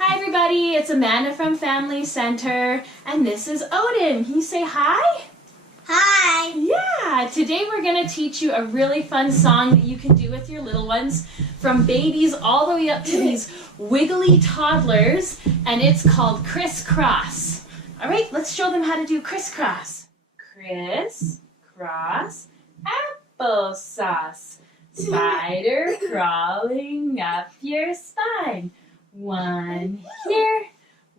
Hi everybody, it's Amanda from Family Center, and this is Odin. Can you say hi? Hi! Yeah, today we're going to teach you a really fun song that you can do with your little ones, from babies all the way up to these wiggly toddlers, and it's called Criss Cross. All right, let's show them how to do Criss Cross. Criss Cross, applesauce, spider crawling up your spine. One here,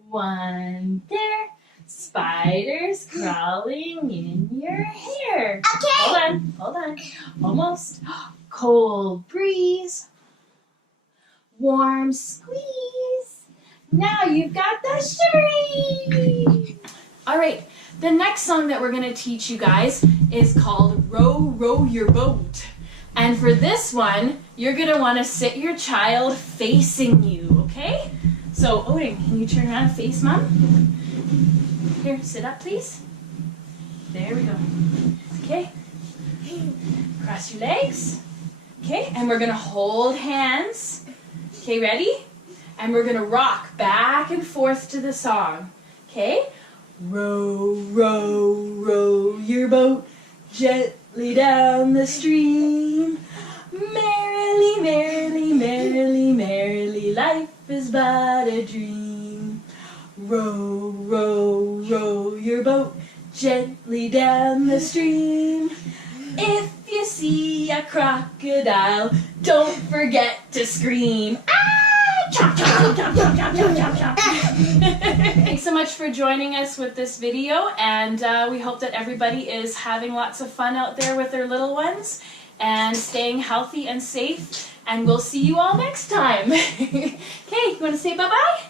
one there, spiders crawling in your hair. Okay. Hold on, almost. Cold breeze, warm squeeze. Now you've got the shivery. All right, the next song that we're gonna teach you guys is called Row, Row Your Boat. And for this one, you're going to want to sit your child facing you, okay? So, Odin, can you turn around and face Mom? Here, sit up, please. There we go. Okay. Cross your legs. Okay, and we're going to hold hands. Okay, ready? And we're going to rock back and forth to the song. Okay? Row, row, row your boat gently down the stream. Merrily, merrily, merrily, merrily, life is but a dream. Row, row, row your boat gently down the stream. If you see a crocodile, don't forget to scream. Ah! Chomp, chomp, chomp, chomp, chomp, chomp, chomp, chomp. Thanks so much for joining us with this video, and we hope that everybody is having lots of fun out there with their little ones and staying healthy and safe, and we'll see you all next time. Okay, you want to say bye-bye?